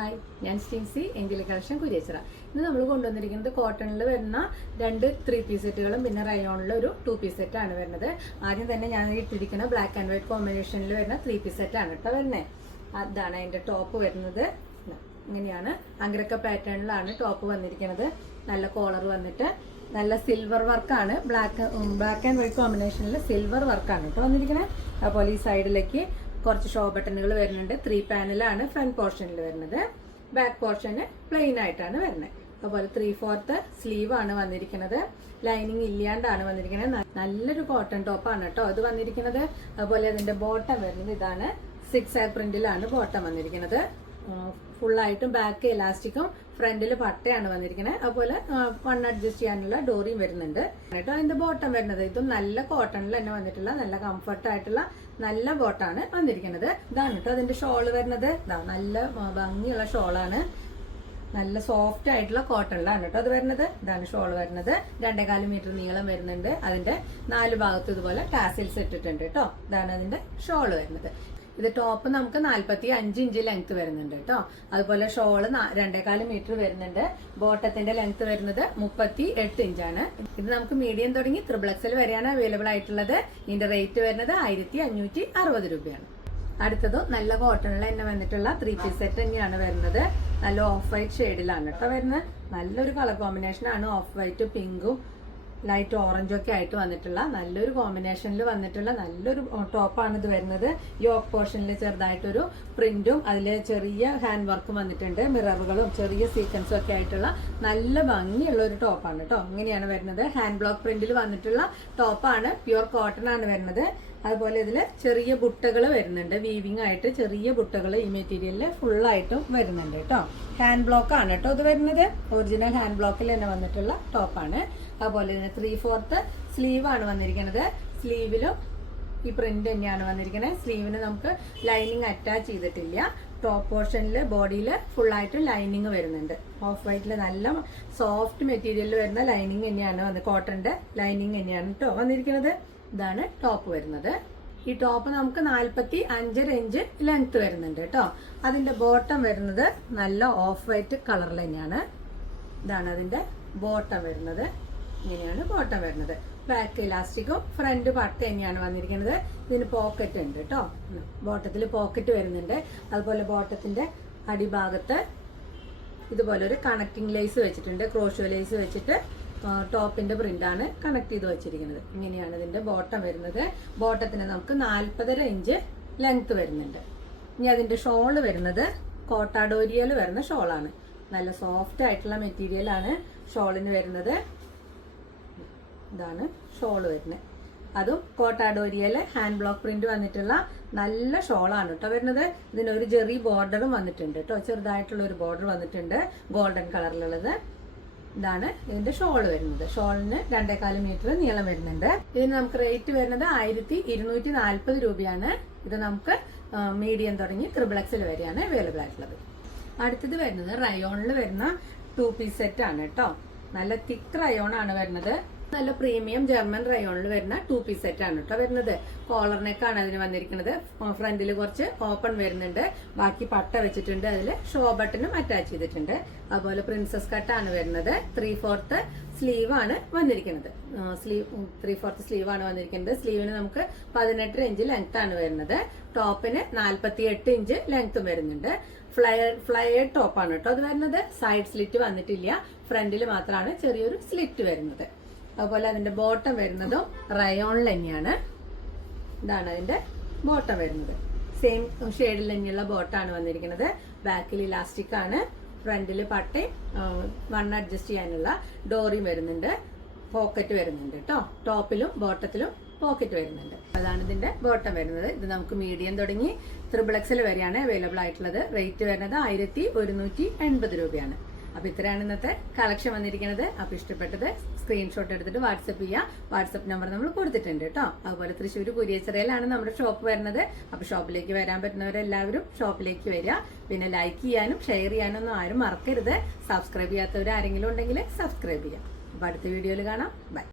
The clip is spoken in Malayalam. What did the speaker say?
ഹായ്, ഞാൻ സ്റ്റിൻസി എഞ്ചിൽ കളക്ഷൻ കുരിയച്ചിറ. ഇന്ന് നമ്മൾ കൊണ്ടുവന്നിരിക്കുന്നത് കോട്ടണിൽ വരുന്ന 2 3 പീസ് സെറ്റുകളും പിന്നെ റയോണിൽ ഒരു 2 പീസ് സെറ്റാണ് വരുന്നത്. ആദ്യം തന്നെ ഞാൻ ഇട്ടിരിക്കുന്ന ബ്ലാക്ക് ആൻഡ് വൈറ്റ് കോമ്പിനേഷനിൽ വരുന്ന 3 പീസ് സെറ്റാണ് കേട്ടോ വരുന്നത്. അതാണ് അതിൻ്റെ ടോപ്പ് വരുന്നത്. ഇങ്ങനെയാണ് അങ്കരക്ക പാറ്റേണിലാണ് ടോപ്പ് വന്നിരിക്കുന്നത്. നല്ല കോളർ വന്നിട്ട് നല്ല സിൽവർ വർക്കാണ്. ബ്ലാക്ക് ആൻഡ് വൈറ്റ് കോമ്പിനേഷനിൽ സിൽവർ വർക്കാണ് കേട്ടോ വന്നിരിക്കുന്നത്. അതുപോലെ ഈ സൈഡിലേക്ക് കുറച്ച് ഷോ ബട്ടണുകൾ വരുന്നുണ്ട്. 3 പാനലാണ് ഫ്രണ്ട് പോർഷനിൽ വരുന്നത്. ബാക്ക് പോർഷന് പ്ലെയിൻ ആയിട്ടാണ് വരുന്നത്. അതുപോലെ 3/4 സ്ലീവ് ആണ് വന്നിരിക്കുന്നത്. ലൈനിങ് ഇല്ലാണ്ടാണ് വന്നിരിക്കുന്നത്. നല്ലൊരു കോട്ടൺ ടോപ്പാണ് കേട്ടോ ഇത് വന്നിരിക്കുന്നത്. അതുപോലെ അതിന്റെ ബോട്ടം വരുന്നത് ഇതാണ്. 6 പ്രിന്റിലാണ് ബോട്ടം വന്നിരിക്കുന്നത്. ഫുള്ളായിട്ടും ബാക്ക് എലാസ്റ്റിക്കും ഫ്രണ്ടിൽ പട്ടയാണ് വന്നിരിക്കുന്നത്. അതുപോലെ വൺ അഡ്ജസ്റ്റ് ചെയ്യാനുള്ള ഡോറിയും വരുന്നുണ്ട് കേട്ടോ. അതിന്റെ ബോട്ടം വരുന്നത് ഇതും നല്ല കോട്ടണിൽ തന്നെ വന്നിട്ടുള്ള നല്ല കംഫർട്ട് ആയിട്ടുള്ള നല്ല ബോട്ടാണ് വന്നിരിക്കുന്നത്. ഇതാണ് കേട്ടോ അതിന്റെ ഷോള് വരുന്നത്. നല്ല ഭംഗിയുള്ള ഷോളാണ്. നല്ല സോഫ്റ്റ് ആയിട്ടുള്ള കോട്ടണിലാണ് കേട്ടോ അത് വരുന്നത്. ഇതാണ് ഷോൾ വരുന്നത്. 2.25 മീറ്റർ നീളം വരുന്നുണ്ട്. അതിന്റെ 4 ഭാഗത്ത് ഇതുപോലെ ടാസിൽസ് ഇട്ടിട്ടുണ്ട് കേട്ടോ. ഇതാണ് അതിന്റെ ഷോള് വരുന്നത്. ഇത് ടോപ്പ് നമുക്ക് 45 ഇഞ്ച് ലെങ്ത് വരുന്നുണ്ട് കേട്ടോ. അതുപോലെ ഷോള് 2.25 മീറ്റർ വരുന്നുണ്ട്. ബോട്ടത്തിന്റെ ലെങ്ത് വരുന്നത് 38 ഇഞ്ചാണ്. ഇത് നമുക്ക് മീഡിയം തുടങ്ങി XXL വരെയാണ് അവൈലബിൾ ആയിട്ടുള്ളത്. ഇതിന്റെ റേറ്റ് വരുന്നത് 1560 രൂപയാണ്. അടുത്തതും നല്ല കോട്ടണിൽ തന്നെ വന്നിട്ടുള്ള 3 പീസ് സെറ്റ് തന്നെയാണ് വരുന്നത്. നല്ല ഓഫ് വൈറ്റ് ഷെയ്ഡിലാണ് കേട്ടോ വരുന്നത്. നല്ലൊരു കളർ കോമ്പിനേഷൻ ആണ്. ഓഫ് വൈറ്റ് പിങ്കും ലൈറ്റ് ഓറഞ്ചും ഒക്കെ ആയിട്ട് വന്നിട്ടുള്ള നല്ലൊരു കോമ്പിനേഷനിൽ വന്നിട്ടുള്ള നല്ലൊരു ടോപ്പാണ് ഇത് വരുന്നത്. യോക്ക് പോർഷനിൽ ചെറുതായിട്ടൊരു പ്രിന്റും അതിൽ ചെറിയ ഹാൻഡ് വർക്കും വന്നിട്ടുണ്ട്. മിററുകളും ചെറിയ സീക്വൻസും ഒക്കെ ആയിട്ടുള്ള നല്ല ഭംഗിയുള്ള ഒരു ടോപ്പാണ് കേട്ടോ. ഇങ്ങനെയാണ് വരുന്നത്. ഹാൻഡ് ബ്ലോക്ക് പ്രിന്റിൽ വന്നിട്ടുള്ള ടോപ്പാണ്. പ്യുവർ കോട്ടൺ ആണ് വരുന്നത്. അതുപോലെ ഇതിൽ ചെറിയ ബുട്ടകൾ വരുന്നുണ്ട്. വീവിംഗ് ആയിട്ട് ചെറിയ ബുട്ടകൾ ഈ മെറ്റീരിയലിൽ ഫുള്ളായിട്ടും വരുന്നുണ്ട് കേട്ടോ. ഹാൻഡ് ബ്ലോക്ക് ആണ് കേട്ടോ ഇത് വരുന്നത്. ഒറിജിനൽ ഹാൻഡ് ബ്ലോക്കിൽ തന്നെ വന്നിട്ടുള്ള ടോപ്പാണ്. അതുപോലെ തന്നെ 3/4 സ്ലീവ് ആണ് വന്നിരിക്കുന്നത്. സ്ലീവിലും ഈ പ്രിന്റ് തന്നെയാണ് വന്നിരിക്കുന്നത്. സ്ലീവിന് നമുക്ക് ലൈനിങ് അറ്റാച്ച് ചെയ്തിട്ടില്ല. ടോപ്പ് പോർഷനിൽ ബോഡിയിൽ ഫുള്ളായിട്ട് ലൈനിങ് വരുന്നുണ്ട്. ഓഫ് വൈറ്റിൽ നല്ല സോഫ്റ്റ് മെറ്റീരിയലിൽ വരുന്ന ലൈനിങ് തന്നെയാണ് വന്നത്. കോട്ടന്റെ ലൈനിങ് തന്നെയാണ് കേട്ടോ വന്നിരിക്കുന്നത്. ഇതാണ് ടോപ്പ് വരുന്നത്. ഈ ടോപ്പ് നമുക്ക് 45 ഇഞ്ച് ലെങ്ത് വരുന്നുണ്ട് കേട്ടോ. അതിന്റെ ബോട്ടം വരുന്നത് നല്ല ഓഫ് വൈറ്റ് കളറിൽ തന്നെയാണ്. ഇതാണ് അതിന്റെ ബോട്ടം വരുന്നത്. ഇങ്ങനെയാണ് ബോട്ടം വരുന്നത്. ബാക്ക് ഇലാസ്റ്റിക്കും ഫ്രണ്ട് പട്ട തന്നെയാണ് വന്നിരിക്കുന്നത്. ഇതിന് പോക്കറ്റ് ഉണ്ട് കേട്ടോ. ബോട്ടത്തിൽ പോക്കറ്റ് വരുന്നുണ്ട്. അതുപോലെ ബോട്ടത്തിന്റെ അടിഭാഗത്ത് ഇതുപോലെ ഒരു കണക്റ്റിംഗ് ലേസ് വെച്ചിട്ടുണ്ട്. ക്രോഷോ ലേസ് വെച്ചിട്ട് ടോപ്പിന്റെ പ്രിന്റാണ് കണക്ട് ചെയ്ത് വെച്ചിരിക്കുന്നത്. ഇങ്ങനെയാണ് ഇതിന്റെ ബോട്ടം വരുന്നത്. ബോട്ടത്തിന് നമുക്ക് 40.5 ഇഞ്ച് ലെങ്ത് വരുന്നുണ്ട്. ഇനി അതിന്റെ ഷോള് വരുന്നത് കോട്ടാഡോരിയൽ വരുന്ന ഷോളാണ്. നല്ല സോഫ്റ്റ് ആയിട്ടുള്ള മെറ്റീരിയൽ ആണ് ഷോളിന് വരുന്നത്. ഇതാണ് ഷോള് വരുന്നത്. അതും കോട്ടാഡോരിയൽ ഹാൻഡ് ബ്ലോക്ക് പ്രിന്റ് വന്നിട്ടുള്ള നല്ല ഷോളാണ് കേട്ടോ വരുന്നത്. ഇതിനൊരു ജെറി ബോർഡറും വന്നിട്ടുണ്ട് കേട്ടോ. ചെറുതായിട്ടുള്ള ഒരു ബോർഡർ വന്നിട്ടുണ്ട് ഗോൾഡൻ കളറിലുള്ളത്. ഇതാണ് ഇതിന്റെ ഷോള് വരുന്നത്. ഷോളിന് 2.25 മീറ്റർ നീളം വരുന്നുണ്ട്. ഇതിന് നമുക്ക് റേറ്റ് വരുന്നത് 1240 രൂപയാണ്. ഇത് നമുക്ക് മീഡിയം തുടങ്ങി XXL വരെയാണ് അവൈലബിൾ ആയിട്ടുള്ളത്. അടുത്തത് വരുന്നത് റയോണിൽ വരുന്ന 2 പീസ് സെറ്റ് ആണ് കേട്ടോ. നല്ല തിക്ക് റയോൺ ആണ് വരുന്നത്. നല്ല പ്രീമിയം ജർമ്മൻ റയോണിൽ വരുന്ന 2 പീസ് സെറ്റ് ആണ് കേട്ടോ വരുന്നത്. കോളർ നെക്കാണ് അതിന് വന്നിരിക്കുന്നത്. ഫ്രണ്ടിൽ കുറച്ച് ഓപ്പൺ വരുന്നുണ്ട്. ബാക്കി പട്ട വെച്ചിട്ടുണ്ട്. അതിൽ ഷോ ബട്ടണും അറ്റാച്ച് ചെയ്തിട്ടുണ്ട്. അതുപോലെ പ്രിൻസസ് കട്ടാണ് വരുന്നത്. 3/4 സ്ലീവ് ആണ് വന്നിരിക്കുന്നത്. 3/4 സ്ലീവ് ആണ് വന്നിരിക്കുന്നത്. സ്ലീവിന് നമുക്ക് 18 ഇഞ്ച് ലെങ്ത് ആണ് വരുന്നത്. ടോപ്പിന് 48 ഇഞ്ച് ലെങ്ത്തും വരുന്നുണ്ട്. ഫ്ലയേർഡ് ടോപ്പാണ് കേട്ടോ അത് വരുന്നത്. സൈഡ് സ്ലിറ്റ് വന്നിട്ടില്ല. ഫ്രണ്ടിൽ മാത്രമാണ് ചെറിയൊരു സ്ലിറ്റ് വരുന്നത്. അതുപോലെ അതിന്റെ ബോട്ടം വരുന്നതും റയോണിൽ തന്നെയാണ്. ഇതാണ് അതിന്റെ ബോട്ടം വരുന്നത്. സെയിം ഷെയ്ഡിൽ തന്നെയുള്ള ബോട്ടാണ് വന്നിരിക്കുന്നത്. ബാക്കിൽ ഇലാസ്റ്റിക് ആണ്. ഫ്രണ്ടിൽ പട്ടയും വൺ അഡ്ജസ്റ്റ് ചെയ്യാനുള്ള ഡോറിയും വരുന്നുണ്ട്. പോക്കറ്റ് വരുന്നുണ്ട് കേട്ടോ. ടോപ്പിലും ബോട്ടത്തിലും പോക്കറ്റ് വരുന്നുണ്ട്. അതാണ് ഇതിന്റെ ബോട്ടം വരുന്നത്. ഇത് നമുക്ക് മീഡിയം തുടങ്ങി XXL വരെയാണ് അവൈലബിൾ ആയിട്ടുള്ളത്. റേറ്റ് വരുന്നത് 1180 രൂപയാണ്. അപ്പൊ ഇത്രയാണ് ഇന്നത്തെ കളക്ഷൻ വന്നിരിക്കുന്നത്. അപ്പൊ ഇഷ്ടപ്പെട്ടത് സ്ക്രീൻഷോട്ട് എടുത്തിട്ട് വാട്സപ്പ് ചെയ്യുക. വാട്സപ്പ് നമ്പർ നമ്മൾ കൊടുത്തിട്ടുണ്ട് കേട്ടോ. അതുപോലെ തൃശ്ശൂർ കുരിയച്ചിറയിലാണ് നമ്മുടെ ഷോപ്പ് വരുന്നത്. അപ്പൊ ഷോപ്പിലേക്ക് വരാൻ പറ്റുന്നവരെല്ലാവരും ഷോപ്പിലേക്ക് വരിക. പിന്നെ ലൈക്ക് ചെയ്യാനും ഷെയർ ചെയ്യാനും ഒന്നും ആരും മറക്കരുത്. സബ്സ്ക്രൈബ് ചെയ്യാത്തവർ ആരെങ്കിലും ഉണ്ടെങ്കിൽ സബ്സ്ക്രൈബ് ചെയ്യാം. അപ്പൊ അടുത്ത വീഡിയോയിൽ കാണാം. ബൈ.